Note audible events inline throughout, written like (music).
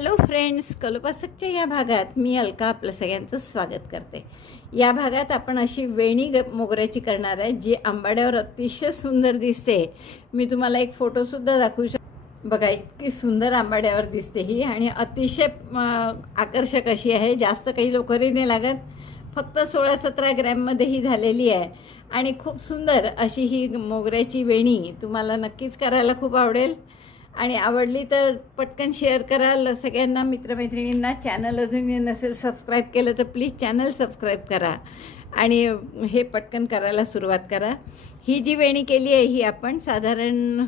Hello friends कलोपासकच्या या भागात मी अलका आपलं सगळ्यांचं स्वागत करते. या भागात आपण अशी वेणी ग मोगऱ्याची करणार आहे जी आंबाड्यावर अतिशय सुंदर दिसते. मी तुम्हाला एक फोटोसुद्धा दाखवू शक बघा इतकी सुंदर आंबाड्यावर दिसते ही आणि अतिशय आकर्षक अशी आहे. जास्त काही लोकरी नाही लागत. फक्त सोळा सतरा ग्रॅममध्ये ही झालेली आहे. आणि खूप सुंदर अशी ही मोगऱ्याची वेणी तुम्हाला नक्कीच करायला खूप आवडेल. आणि आवडली तर पटकन शेअर कराल. सगळ्यांना मित्रमैत्रिणींना चॅनल अजून नसेल सबस्क्राईब केलं तर प्लीज चॅनल सबस्क्राईब करा. आणि हे पटकन करायला सुरुवात करा. ही जी वेणी केली आहे ही आपण साधारण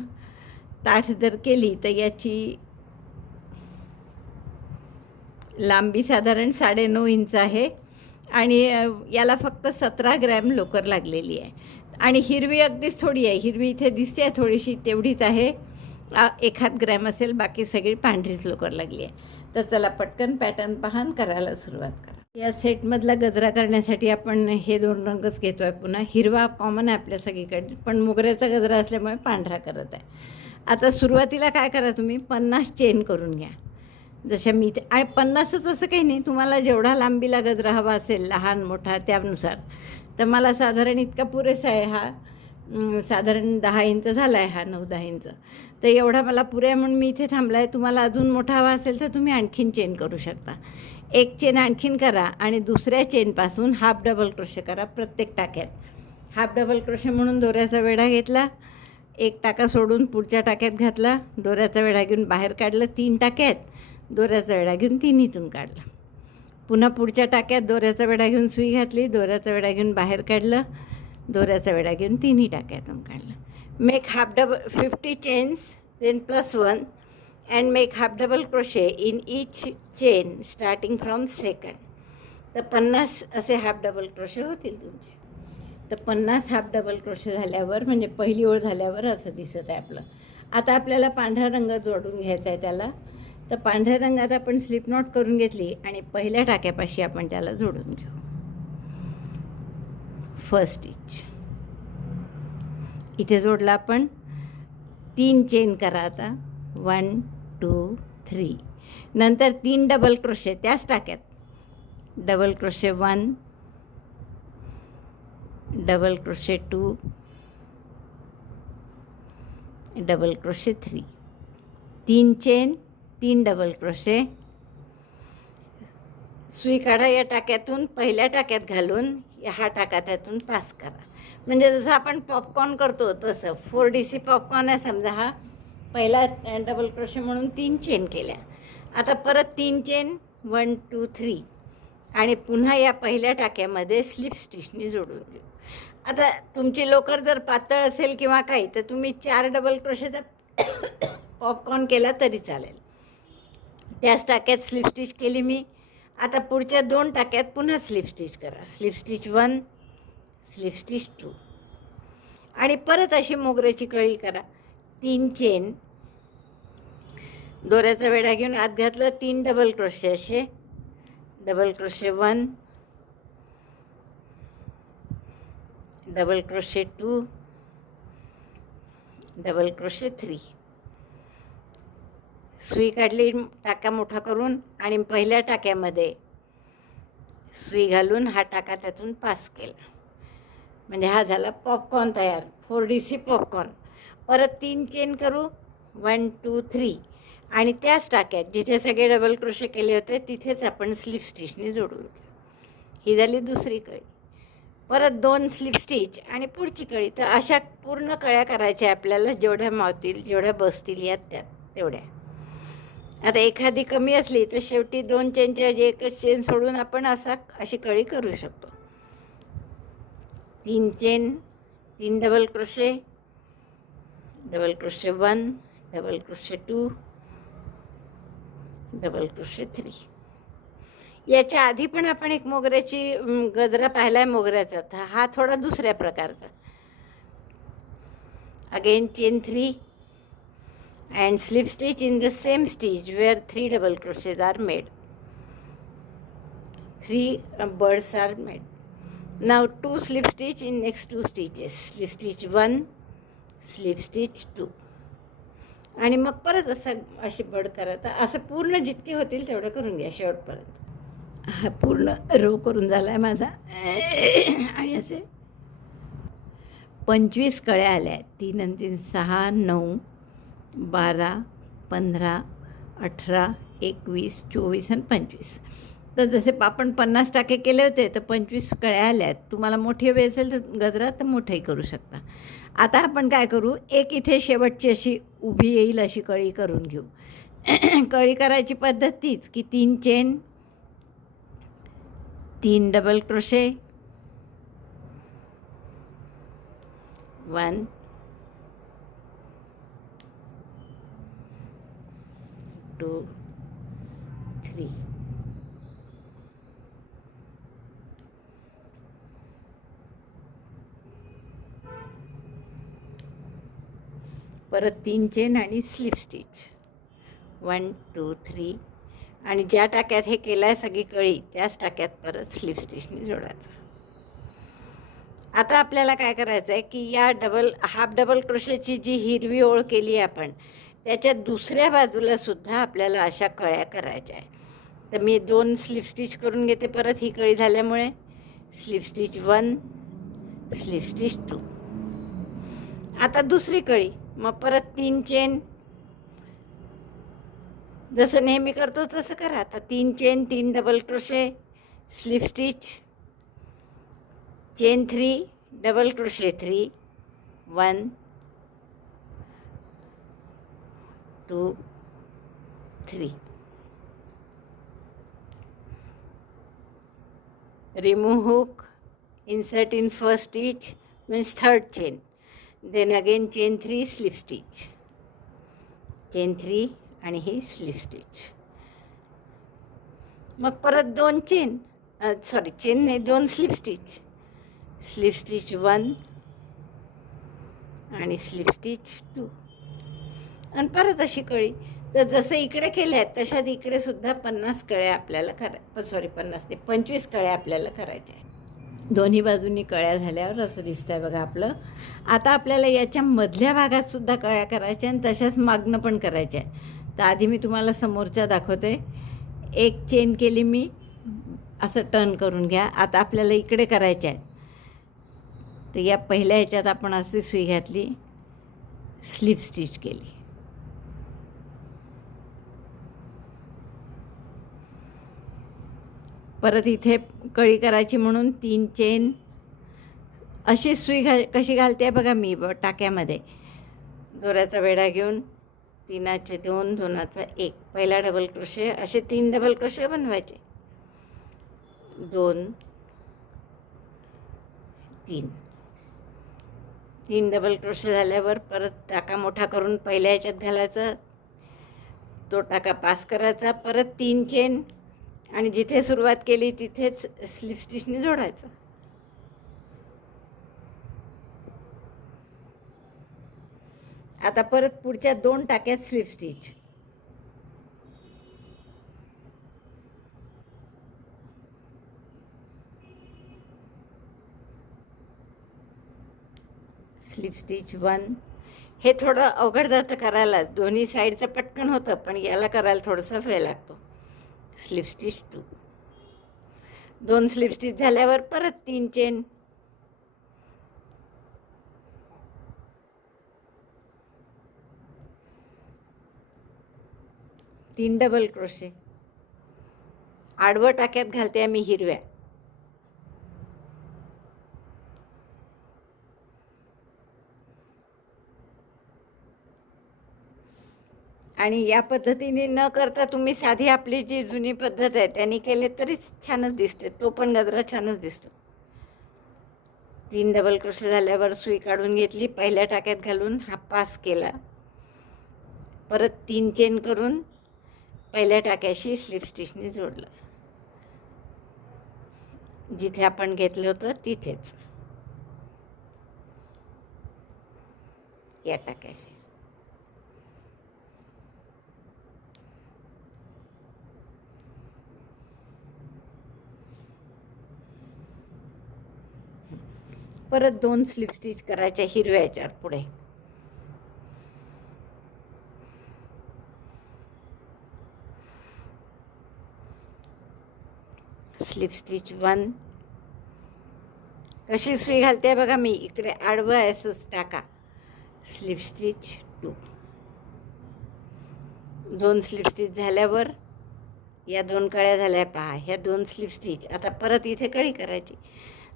ताठ जर केली तर याची लांबी साधारण साडेनऊ इंच आहे. आणि याला फक्त सतरा ग्रॅम लोकर लागलेली आहे. आणि हिरवी अगदीच थोडी आहे. हिरवी इथे दिसते आहे थोडीशी तेवढीच आहे. एखाद ग्रॅम असेल बाकी सगळी पांढरीच लोकर लागली आहे. तर चला पटकन पॅटर्न पाहन करायला सुरुवात करा. या सेटमधला गजरा करण्यासाठी आपण हे दोन रंगच घेतो आहे पुन्हा. हिरवा कॉमन आहे आपल्या सगळीकडे पण मोगऱ्याचा गजरा असल्यामुळे पांढरा करत आहे. आता सुरुवातीला काय करा तुम्ही? पन्नास चेन करून घ्या. जशा मी इथे आणि पन्नासच असं काही नाही. तुम्हाला जेवढा लांबीला गजरा हवा असेल लहान मोठा त्यानुसार. तर मला साधारण इतका पुरेसा आहे हा. साधारण दहा इंच झाला आहे हा नऊ दहा इंच. तर एवढा मला पुरे आहे म्हणून मी इथे थांबला आहे तुम्हाला अजून मोठा हवा असेल तर तुम्ही आणखीन चेन करू शकता. एक चेन आणखीन करा आणि दुसऱ्या चेनपासून हाफ डबल क्रोशे करा प्रत्येक टाक्यात. हाफ डबल क्रोशे म्हणून दोऱ्याचा वेढा घेतला. एक टाका सोडून पुढच्या टाक्यात घातला. दोऱ्याचा वेढा घेऊन बाहेर काढलं तीन टाक्यात. दोऱ्याचा वेढा घेऊन तिन्हीतून काढला. पुन्हा पुढच्या टाक्यात दोऱ्याचा वेढा घेऊन सुई घातली दोऱ्याचा वेढा घेऊन बाहेर काढलं. दोऱ्याचा वेढा घेऊन तिन्ही टाक्यातून काढलं. Make half double fifty chains then plus one and make half double crochet in each chain starting from second तर पन्नास असे हाफ डबल क्रोशे होतील तुमचे. तर पन्नास हाफ डबल क्रोशे झाल्यावर म्हणजे पहिली ओळ झाल्यावर असं दिसत आहे आपलं. आता आपल्याला पांढरा रंग जोडून घ्यायचा आहे त्याला. तर पांढऱ्या रंगात आपण स्लिप नॉट करून घेतली आणि पहिल्या टाक्यापाशी आपण त्याला जोडून घेऊ. फर्स्ट स्टिच इथे जोडला आपण तीन चेन करा आता. वन टू थ्री नंतर तीन डबल क्रोशे त्याच टाक्यात. Double crochet one double crochet two double crochet three तीन चेन तीन डबल क्रोशे सुई काढा या टाक्यातून पहिल्या टाक्यात घालून. हा टाका त्यातून पास करा. म्हणजे जसं आपण पॉपकॉर्न करतो तसं. फोर डी सी पॉपकॉर्न आहे समजा हा. पहिला डबल क्रोशे म्हणून तीन चेन केल्या. आता परत तीन चेन वन टू थ्री आणि पुन्हा या पहिल्या टाक्यामध्ये स्लिप स्टिचनी जोडून घेऊ आता तुमची लोकर जर पातळ असेल किंवा काही तर तुम्ही चार डबल क्रोशेचा पॉपकॉर्न केला तरी चालेल. त्याच टाक्यात स्लिप स्टिच केली मी. आता पुढच्या दोन टाक्यात पुन्हा स्लिप स्टिच करा. Slip stitch one slip stitch two. आणि परत अशी मोगऱ्याची कळी करा. तीन चेन. दोऱ्याचा वेढा घेऊन आत घातलं. तीन डबल क्रोशे असे. Double crochet one double crochet two double crochet three सुई काढली टाका मोठा करून आणि पहिल्या टाक्यामध्ये सुई घालून हा टाका त्यातून पास केला. म्हणजे हा झाला पॉपकॉर्न तयार फोर डी सी पॉपकॉर्न परत तीन चेन करू वन टू थ्री आणि त्याच टाक्यात जिथे सगळे डबल क्रोशे केले होते तिथेच आपण स्लिप स्टिचने जोडून घेऊ. ही झाली दुसरी कळी. परत दोन स्लिप स्टिच आणि पुढची कळी. तर अशा पूर्ण कळ्या करायच्या आपल्याला जेवढ्या मावतील जेवढ्या बसतील यात त्यात तेवढ्या. आता एखादी कमी असली तर शेवटी दोन चेनच्या जे एकच चेन सोडून आपण असा अशी कळी करू शकतो. तीन चेन तीन double crochet double crochet one double crochet two double crochet three याच्या आधी पण आपण एक मोगऱ्याची गजरा पाहिला आहे मोगऱ्याचा हा थोडा दुसऱ्या प्रकारचा. Again chain three and slip stitch in the same stitch where three double crochets are made three uh, birds are made now two slip stitch in next two stitches slip stitch 1 slip stitch 2 आणि मग परत असं अशी बड करत असं पूर्ण जितके होतील तेवढं करून घ्या शेवटपर्यंत हा पूर्ण रो करून झाला आहे माझा आणि असे पंचवीस कळ्या आल्या आहेत तीन आणि तीन सहा नऊ बारा पंधरा अठरा एकवीस चोवीस आणि पंचवीस. तर जसे आपण पन्नास टाके केले होते तर पंचवीस कळ्या आल्या आहेत तुम्हाला मोठी हवी असेल तर गजरा तर मोठंही करू शकता. आता आपण काय करू? एक इथे शेवटची अशी उभी येईल अशी कळी करून घेऊ. (clears throat) कळी करायची पद्धत तीच की तीन चेन तीन double crochet one two three परत तीन चेन आणि slip stitch one two three आणि ज्या टाक्यात हे केलं आहे सगळी कळी त्याच टाक्यात परत स्लिप स्टिचने जोडायचं. आता आपल्याला काय करायचं आहे की या डबल हाफ डबल क्रोशेची जी हिरवी ओळ केली आहे आपण त्याच्या दुसऱ्या बाजूला सुद्धा आपल्याला अशा कळ्या करायच्या आहे तर मी दोन स्लिप स्टिच करून घेते परत ही कळी झाल्यामुळे. Slip stitch one slip stitch two. आता दुसरी कळी मग परत तीन चेन. जसं नेहमी करतो तसं करा. आता तीन चेन तीन double crochet slip stitch. Chain three double crochet three one two three remove hook insert in first stitch means third chain then again chain 3 slip stitch chain 3 आणि ही स्लिप स्टिच मग परत दोन चेन सॉरी चेन नाही दोन slip stitch slip stitch one आणि slip stitch two आणि परत अशी कळी. तर जसं इकडे केल्या आहेत तशाच इकडे सुद्धा पन्नास कळ्या आपल्याला करा सॉरी पन्नास ते पंचवीस कळ्या आपल्याला करायच्या आहेत. दोन्ही बाजूंनी कळ्या झाल्यावर असं दिसतंय बघा आपलं. आता आपल्याला याच्या मधल्या भागात सुद्धा कळ्या करायच्या आणि तशाच मागणं पण करायच्या आहे तर आधी मी तुम्हाला समोरच्या दाखवते. एक चेन केली मी असं टर्न करून घ्या. आता आपल्याला इकडे करायच्या आहेत. तर या पहिल्या ह्याच्यात आपण अशी सुई घातली स्लिप स्टिच केली. परत इथे कळी करायची म्हणून तीन चेन. अशी सुई घाल कशी घालते बघा मी ब टाक्यामध्ये. दोऱ्याचा वेढा घेऊन तीनाचे दोन दोनाचा एक. पहिला डबल क्रोशे असे तीन डबल क्रोशे बनवायचे. दोन तीन. तीन डबल क्रोशे झाल्यावर परत टाका मोठा करून पहिल्या ह्याच्यात घालायचा. तो टाका पास करायचा. परत तीन चेन. आणि जिथे सुरुवात केली तिथेच स्लिप स्टिचने जोडायचं. आता परत पुढच्या दोन टाक्यात slip stitch. Slip stitch one. हे थोडं अवघड जातं करायला. दोन्ही साईडचं पटकन होतं पण याला करायला थोडंसं वेळ लागतो. स्लिप स्टिच टू दोन स्लिप स्टिच झाल्यावर परत तीन चेन तीन डबल क्रोशे आडवं टाक्यात घालते आम्ही हिरव्या. आणि या पद्धतीने न करता तुम्ही साधी आपली जी जुनी पद्धत आहे त्यांनी केले तरी छानच दिसते. तो पण गजरा छानच दिसतो. तीन डबल क्रोशे झाल्यावर सुई काढून घेतली पहिल्या टाक्यात घालून हा पास केला. परत तीन चेन करून पहिल्या टाक्याशी स्लिप स्टिचने जोडलं. जिथे आपण घेतलं होतं तिथेच. या टाक्याशी. परत दोन स्लिप स्टिच करायच्या हिरव्या याच्यावर पुढे. Slip stitch one. कशी सुई घालते बघा मी इकडे आडवं असंच टाका. Slip stitch two. दोन स्लिप स्टिच झाल्यावर या दोन कळ्या झाल्या पहा ह्या दोन स्लीप स्टिच. आता परत इथे कळी करायची.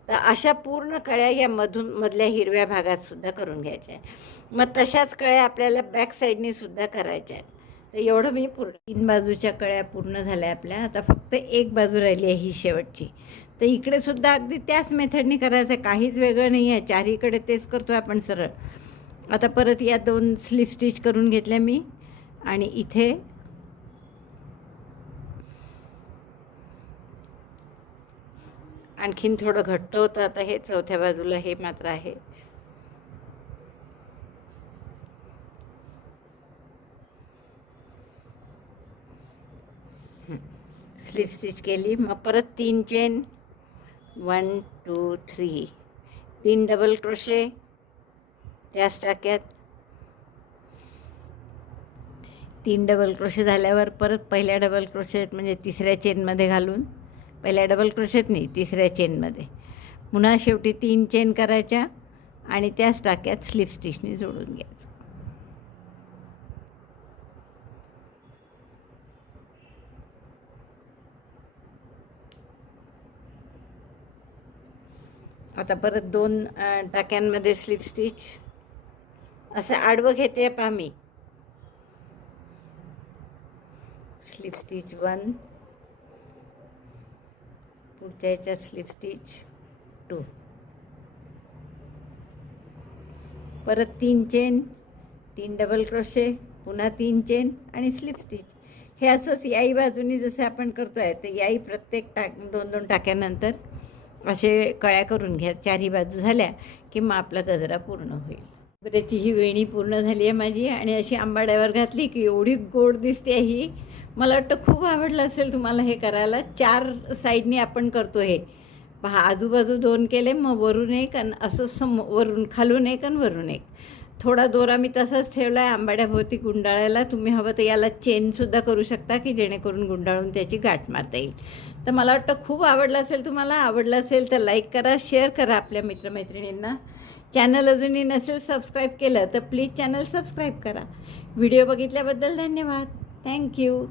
तर अशा पूर्ण कळ्या या मधून मधल्या हिरव्या भागात सुद्धा करून घ्यायच्या आहे मग तशाच कळ्या आपल्याला बॅक साईडने सुद्धा करायच्या आहेत. तर एवढं मी पूर्ण तीन बाजूच्या कळ्या पूर्ण झाल्या आपल्या. आता फक्त एक बाजू राहिली आहे ही शेवटची. तर इकडे सुद्धा अगदी त्याच मेथडनी करायचं आहे. काहीच वेगळं नाही आहे. चारहीकडे तेच करतो आहे आपण सरळ. आता परत या दोन स्लिप स्टिच करून घेतल्या मी. आणि इथे आणखीन थोडं घट्ट होतं. आता हे चौथ्या बाजूला हे मात्र आहे. स्लिप स्टिच केली. मग परत तीन चेन. One two three. तीन डबल क्रोशे. त्याच टाक्यात. तीन डबल क्रोशे झाल्यावर परत पहिल्या डबल क्रोशेत म्हणजे तिसऱ्या चेनमध्ये घालून. पहिल्या डबल क्रोशेत नाही तिसऱ्या चेनमध्ये पुन्हा शेवटी तीन चेन करायच्या आणि त्याच टाक्यात स्लिप स्टिचने जोडून घ्यायचं. आता परत दोन टाक्यांमध्ये स्लिप स्टिच असं आडवं घेते पहा मी. स्लिप स्टिच वन पुढच्या याच्यात स्लिप स्टिच टू परत तीन चेन तीन डबल क्रोशे पुन्हा तीन चेन आणि स्लिप स्टिच हे असंच याही बाजूनी जसं आपण करतो आहे तर याही प्रत्येक टाक दोन दोन टाक्यानंतर असे कळ्या करून घ्या चारही बाजू झाल्या की मग आपला गजरा पूर्ण होईल. गजऱ्याची ही वेणी पूर्ण झाली आहे माझी आणि अशी आंबाड्यावर घातली की एवढी गोड दिसते ही. मला वाटतं खूप आवडलं असेल तुम्हाला हे करायला. चार साईडनी आपण करतो हे. पहा आजूबाजू दोन केले मग वरून एक आणि असं सम वरून खालून एक आणि वरून एक. थोडा दोरा मी तसाच ठेवला आहे आंबाड्याभोवती गुंडाळायला. तुम्ही हवं तर याला चेनसुद्धा करू शकता की जेणेकरून गुंडाळून त्याची गाठ मारता येईल. तर मला वाटतं खूप आवडलं असेल तुम्हाला. आवडलं असेल तर लाईक करा शेअर करा आपल्या मित्रमैत्रिणींना. चॅनल अजूनही नसेल सबस्क्राईब केलं तर प्लीज चॅनल सबस्क्राईब करा. व्हिडिओ बघितल्याबद्दल धन्यवाद. Thank you